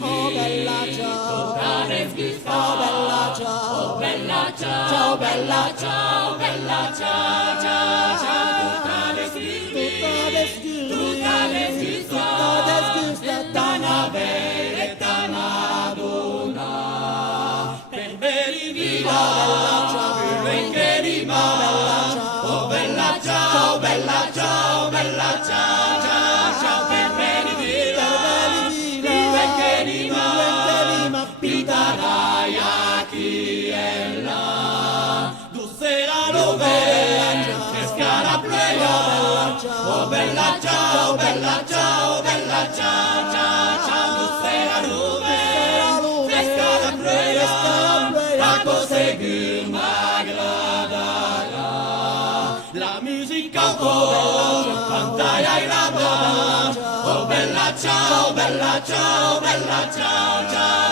oh bella ciao, oh bella ciao, oh bella ciao, ciao bella ciao, bella ciao, ciao, ciao, tutta desgusta, tana belle, tana donna, per beri viva, bella ciao, perché rimane, oh bella ciao, bella ciao, bella ciao, ciao, ciao, per beri viva, perché rimane, pitaraia chi è là, tu sera lo vedi, che scara playa, oh bella ciao, bella ciao, bella ciao, ciao, ciao, tu sera lo vedi, che scara playa, a cose che m'agradarà, la musica oh, pantalla e la oh bella ciao, bella ciao, bella ciao, ciao.